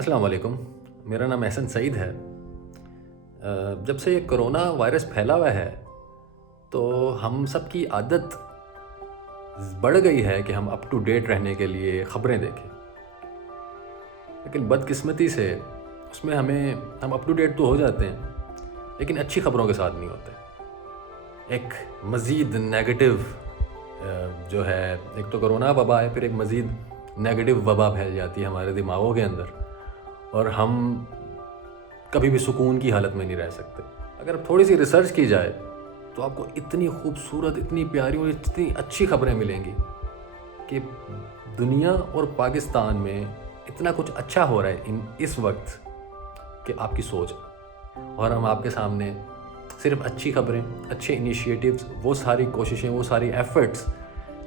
السلام علیکم، میرا نام احسن سعید ہے۔ جب سے یہ کرونا وائرس پھیلا ہوا ہے تو ہم سب کی عادت بڑھ گئی ہے کہ ہم اپ ٹو ڈیٹ رہنے کے لیے خبریں دیکھیں، لیکن بدقسمتی سے اس میں ہم اپ ٹو ڈیٹ تو ہو جاتے ہیں لیکن اچھی خبروں کے ساتھ نہیں ہوتے۔ ایک مزید نیگیٹو جو ہے، ایک تو کرونا وبا ہے، پھر ایک مزید نیگیٹو وبا پھیل جاتی ہے ہمارے دماغوں کے اندر، اور ہم کبھی بھی سکون کی حالت میں نہیں رہ سکتے۔ اگر تھوڑی سی ریسرچ کی جائے تو آپ کو اتنی خوبصورت، اتنی پیاری اور اتنی اچھی خبریں ملیں گی کہ دنیا اور پاکستان میں اتنا کچھ اچھا ہو رہا ہے اس وقت کہ آپ کی سوچ، اور ہم آپ کے سامنے صرف اچھی خبریں، اچھے انیشیٹیوز، وہ ساری کوششیں، وہ ساری ایفرٹس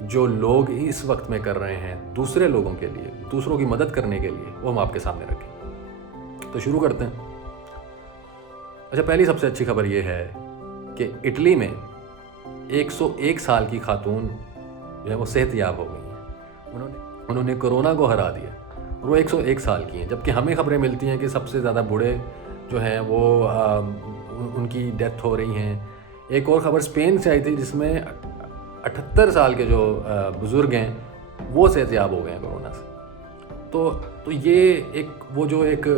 جو لوگ اس وقت میں کر رہے ہیں دوسرے لوگوں کے لیے، دوسروں کی مدد کرنے کے لیے، وہ ہم آپ کے سامنے رکھیں۔ تو شروع کرتے ہیں۔ اچھا، پہلی سب سے اچھی خبر یہ ہے کہ اٹلی میں 101 سال کی خاتون جو ہے وہ صحت یاب ہو گئی ہیں۔ انہوں نے کرونا کو ہرا دیا، اور وہ 101 سال کی ہیں، جبکہ ہمیں خبریں ملتی ہیں کہ سب سے زیادہ بوڑھے جو ہیں وہ ان کی ڈیتھ ہو رہی ہیں۔ ایک اور خبر اسپین سے آئی تھی جس میں 78 سال کے جو بزرگ ہیں وہ صحت یاب ہو گئے ہیں کرونا سے۔ تو یہ ایک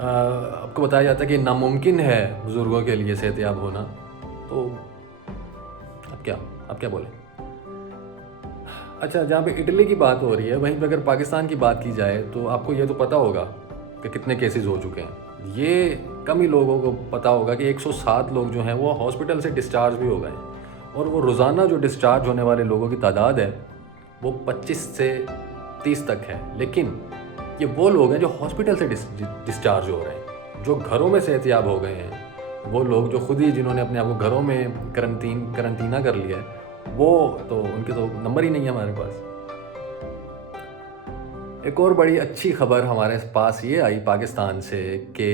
آپ کو بتایا جاتا ہے کہ ناممکن ہے بزرگوں کے لیے صحت یاب ہونا، تو اب کیا بولیں۔ اچھا، جہاں پہ اٹلی کی بات ہو رہی ہے، وہیں پہ اگر پاکستان کی بات کی جائے تو آپ کو یہ تو پتہ ہوگا کہ کتنے کیسز ہو چکے ہیں۔ یہ کم ہی لوگوں کو پتہ ہوگا کہ 107 لوگ جو ہیں وہ ہاسپٹل سے ڈسچارج بھی ہو گئے ہیں، اور وہ روزانہ جو ڈسچارج ہونے والے لوگوں کی تعداد ہے وہ 25 سے 30 تک ہے، لیکن یہ وہ لوگ ہیں جو ہاسپٹل سے ڈسچارج ہو رہے ہیں، جو گھروں میں صحت یاب ہو گئے ہیں، وہ لوگ جو خود ہی جنہوں نے اپنے آپ کو گھروں میں کرنٹینہ کر لیا ہے، وہ تو ان کے تو نمبر ہی نہیں ہے ہمارے پاس۔ ایک اور بڑی اچھی خبر ہمارے پاس یہ آئی پاکستان سے کہ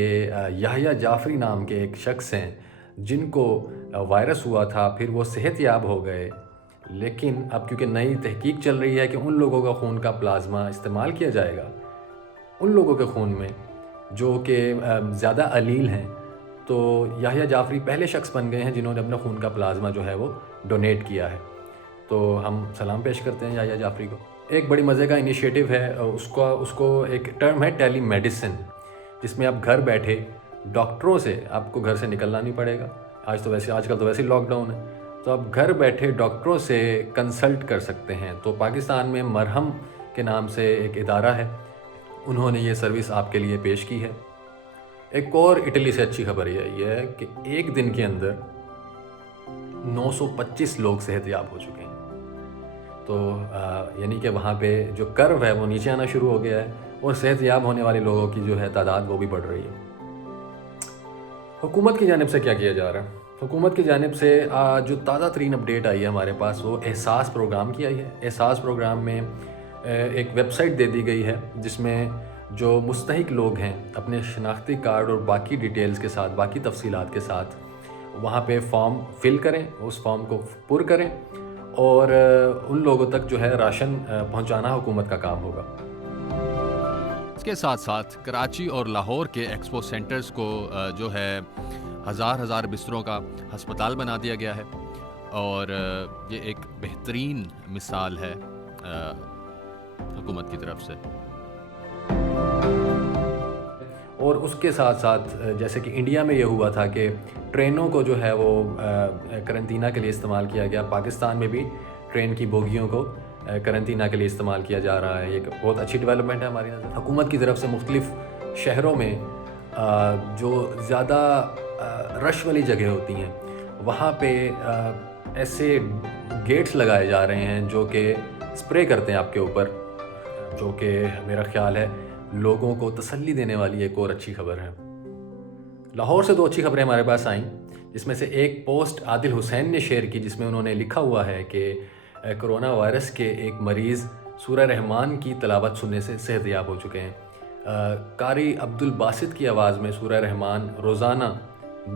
یحییٰ جعفری نام کے ایک شخص ہیں جن کو وائرس ہوا تھا، پھر وہ صحت یاب ہو گئے، لیکن اب کیونکہ نئی تحقیق چل رہی ہے کہ ان لوگوں کا خون کا پلازما استعمال کیا جائے گا، ان لوگوں کے خون میں جو کہ زیادہ علیل ہیں، تو یحییٰ جعفری پہلے شخص بن گئے ہیں جنہوں نے اپنا خون کا پلازما جو ہے وہ ڈونیٹ کیا ہے۔ تو ہم سلام پیش کرتے ہیں یحییٰ جعفری کو۔ ایک بڑی مزے کا انیشیٹو ہے، اس کو ایک ٹرم ہے ٹیلی میڈیسن، جس میں آپ گھر بیٹھے ڈاکٹروں سے، آپ کو گھر سے نکلنا نہیں پڑے گا، آج کل تو ویسے ہی لاک ڈاؤن ہے، تو آپ گھر بیٹھے ڈاکٹروں سے کنسلٹ کر سکتے ہیں۔ تو پاکستان میں مرہم کے نام سے ایک ادارہ ہے، انہوں نے یہ سروس آپ کے لیے پیش کی ہے۔ ایک اور اٹلی سے اچھی خبر یہ ہے کہ ایک دن کے اندر 925 لوگ صحت یاب ہو چکے ہیں، تو یعنی کہ وہاں پہ جو کرو ہے وہ نیچے آنا شروع ہو گیا ہے، اور صحت یاب ہونے والے لوگوں کی جو ہے تعداد وہ بھی بڑھ رہی ہے۔ حکومت کی جانب سے کیا جا رہا ہے؟ حکومت کی جانب سے جو تازہ ترین اپڈیٹ آئی ہے ہمارے پاس، وہ احساس پروگرام کی آئی ہے۔ احساس پروگرام میں ایک ویب سائٹ دے دی گئی ہے جس میں جو مستحق لوگ ہیں اپنے شناختی کارڈ اور باقی ڈیٹیلز کے ساتھ، باقی تفصیلات کے ساتھ وہاں پہ فارم فل کریں، اس فارم کو پر کریں، اور ان لوگوں تک جو ہے راشن پہنچانا حکومت کا کام ہوگا۔ اس کے ساتھ ساتھ کراچی اور لاہور کے ایکسپو سینٹرز کو جو ہے ہزار بستروں کا ہسپتال بنا دیا گیا ہے، اور یہ ایک بہترین مثال ہے حکومت کی طرف سے۔ اور اس کے ساتھ ساتھ جیسے کہ انڈیا میں یہ ہوا تھا کہ ٹرینوں کو جو ہے وہ کرنٹینہ کے لیے استعمال کیا گیا، پاکستان میں بھی ٹرین کی بوگیوں کو کرنٹینہ کے لیے استعمال کیا جا رہا ہے۔ یہ ایک بہت اچھی ڈیولپمنٹ ہے ہماری نظر۔ حکومت کی طرف سے مختلف شہروں میں جو زیادہ رش والی جگہ ہوتی ہیں وہاں پہ ایسے گیٹس لگائے جا رہے ہیں جو کہ اسپرے کرتے ہیں آپ کے اوپر، جو کہ میرا خیال ہے لوگوں کو تسلی دینے والی ایک اور اچھی خبر ہے۔ لاہور سے 2 اچھی خبریں ہمارے پاس آئیں، جس میں سے ایک پوسٹ عادل حسین نے شیئر کی جس میں انہوں نے لکھا ہوا ہے کہ کرونا وائرس کے ایک مریض سورہ رحمان کی تلاوت سننے سے صحت یاب ہو چکے ہیں۔ قاری عبدالباسط کی آواز میں سورہ رحمان روزانہ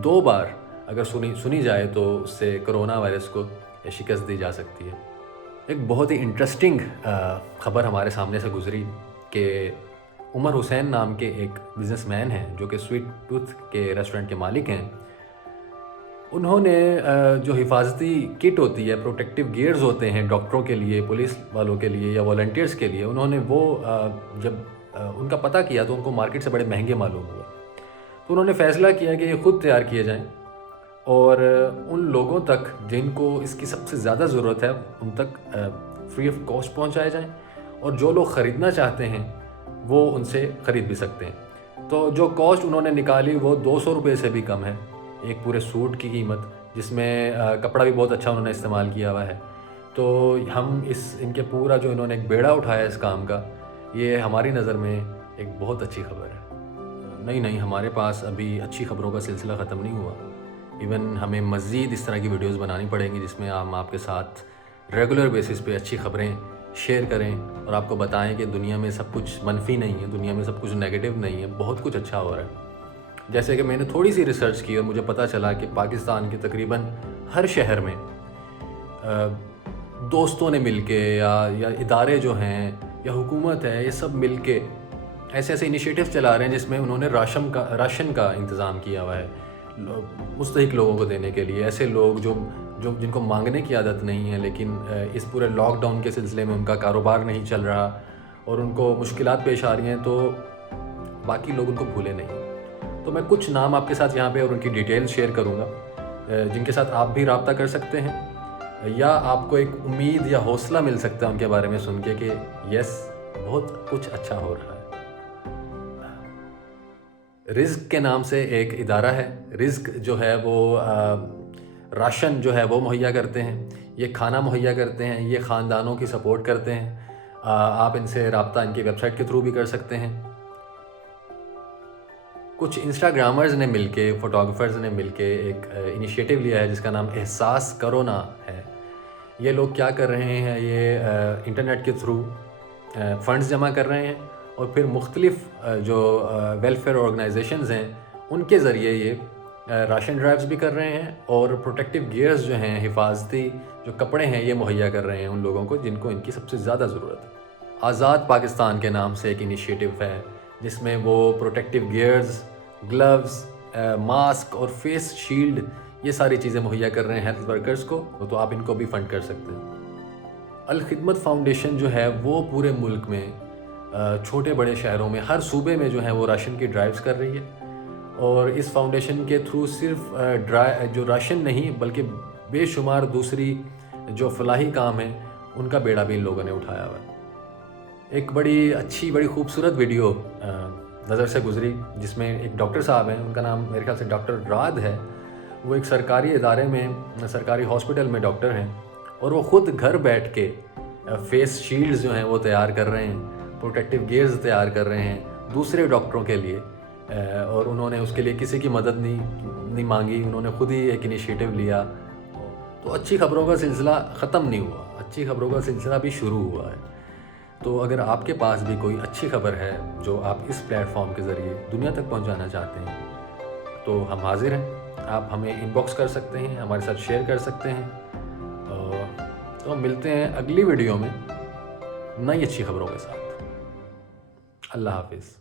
2 بار اگر سنی جائے تو اس سے کرونا وائرس کو شکست دی جا سکتی ہے۔ ایک بہت ہی انٹرسٹنگ خبر ہمارے سامنے سے گزری کہ عمر حسین نام کے ایک بزنس مین ہیں جو کہ سویٹ ٹوتھ کے ریسٹورنٹ کے مالک ہیں. انہوں نے جو حفاظتی کٹ ہوتی ہے، پروٹیکٹیو گیئرز ہوتے ہیں ڈاکٹروں کے لیے، پولیس والوں کے لیے یا والنٹیئرس کے لیے، انہوں نے وہ جب ان کا پتہ کیا تو ان کو مارکیٹ سے بڑے مہنگے معلوم ہوئے. تو انہوں نے فیصلہ کیا کہ یہ خود تیار کیے جائیں اور ان لوگوں تک جن کو اس کی سب سے زیادہ ضرورت ہے ان تک فری آف کاسٹ پہنچائے جائیں، اور جو لوگ خریدنا چاہتے ہیں وہ ان سے خرید بھی سکتے ہیں. تو جو کاسٹ انہوں نے نکالی وہ 200 روپے سے بھی کم ہے، ایک پورے سوٹ کی قیمت، جس میں کپڑا بھی بہت اچھا انہوں نے استعمال کیا ہوا ہے. تو ہم ان کے پورا جو انہوں نے ایک بیڑا اٹھایا اس کام کا، یہ ہماری نظر میں ایک بہت اچھی خبر ہے. نہیں ہمارے پاس ابھی اچھی خبروں کا سلسلہ ختم نہیں ہوا. ایون ہمیں مزید اس طرح کی ویڈیوز بنانی پڑیں گی جس میں ہم آپ کے ساتھ ریگولر بیسس پہ اچھی خبریں شیئر کریں اور آپ کو بتائیں کہ دنیا میں سب کچھ منفی نہیں ہے، دنیا میں سب کچھ نیگیٹو نہیں ہے، بہت کچھ اچھا ہو رہا ہے. جیسے کہ میں نے تھوڑی سی ریسرچ کی اور مجھے پتہ چلا کہ پاکستان کے تقریباً ہر شہر میں دوستوں نے مل کے یا ادارے جو ہیں یا حکومت ہے، یہ سب مل کے ایسے انیشیٹو چلا رہے ہیں جس میں انہوں نے راشن کا انتظام کیا ہوا ہے مستحق لوگوں کو دینے کے لیے. ایسے لوگ جو جن کو مانگنے کی عادت نہیں ہے لیکن اس پورے لاک ڈاؤن کے سلسلے میں ان کا کاروبار نہیں چل رہا اور ان کو مشکلات پیش آ رہی ہیں، تو باقی لوگ ان کو بھولے نہیں. تو میں کچھ نام آپ کے ساتھ یہاں پہ اور ان کی ڈیٹیل شیئر کروں گا جن کے ساتھ آپ بھی رابطہ کر سکتے ہیں، یا آپ کو ایک امید یا حوصلہ مل سکتا ہے ان کے بارے میں سن کے کہ یس بہت کچھ اچھا ہو رہا ہے. رزق کے نام سے ایک ادارہ ہے. رزق جو ہے وہ راشن جو ہے وہ مہیا کرتے ہیں، یہ کھانا مہیا کرتے ہیں، یہ خاندانوں کی سپورٹ کرتے ہیں. آپ ان سے رابطہ ان کی ویب سائٹ کے تھرو بھی کر سکتے ہیں. کچھ انسٹاگرامرز نے مل کے، فوٹوگرافرز نے مل کے ایک انیشیٹو لیا ہے جس کا نام احساس کرونا ہے. یہ لوگ کیا کر رہے ہیں، یہ انٹرنیٹ کے تھرو فنڈز جمع کر رہے ہیں اور پھر مختلف جو ویلفیئر آرگنائزیشنز ہیں ان کے ذریعے یہ راشن ڈرائیوز بھی کر رہے ہیں اور پروٹیکٹیو گیئرز جو ہیں، حفاظتی جو کپڑے ہیں، یہ مہیا کر رہے ہیں ان لوگوں کو جن کو ان کی سب سے زیادہ ضرورت ہے. آزاد پاکستان کے نام سے ایک انیشیٹو ہے جس میں وہ پروٹیکٹیو گیئرز، گلوز، ماسک اور فیس شیلڈ، یہ ساری چیزیں مہیا کر رہے ہیں ہیلتھ ورکرز کو. تو آپ ان کو بھی فنڈ کر سکتے ہیں. الخدمت فاؤنڈیشن جو ہے وہ پورے ملک میں چھوٹے بڑے شہروں میں ہر صوبے میں جو ہے وہ راشن کی ڈرائیوز کر رہی ہے، اور اس فاؤنڈیشن کے تھرو صرف جو راشن نہیں بلکہ بے شمار دوسری جو فلاحی کام ہیں ان کا بیڑا بھی ان لوگوں نے اٹھایا ہوا ہے. ایک بڑی اچھی بڑی خوبصورت ویڈیو نظر سے گزری جس میں ایک ڈاکٹر صاحب ہیں، ان کا نام میرے خیال سے ڈاکٹر راد ہے. وہ ایک سرکاری ادارے میں، سرکاری ہاسپٹل میں ڈاکٹر ہیں، اور وہ خود گھر بیٹھ کے فیس شیلڈز جو ہیں وہ تیار کر رہے ہیں، پروٹیکٹیو گیئرز تیار کر رہے ہیں دوسرے ڈاکٹروں کے لیے. اور انہوں نے اس کے لیے کسی کی مدد نہیں مانگی، انہوں نے خود ہی ایک انیشیٹو لیا. تو اچھی خبروں کا سلسلہ ختم نہیں ہوا، اچھی خبروں کا سلسلہ بھی شروع ہوا ہے. تو اگر آپ کے پاس بھی کوئی اچھی خبر ہے جو آپ اس پلیٹ فارم کے ذریعے دنیا تک پہنچانا چاہتے ہیں تو ہم حاضر ہیں. آپ ہمیں ان باکس کر سکتے ہیں، ہمارے ساتھ شیئر کر سکتے ہیں. تو ہم ملتے ہیں اگلی ویڈیو میں نئی اچھی خبروں کے ساتھ. اللہ حافظ.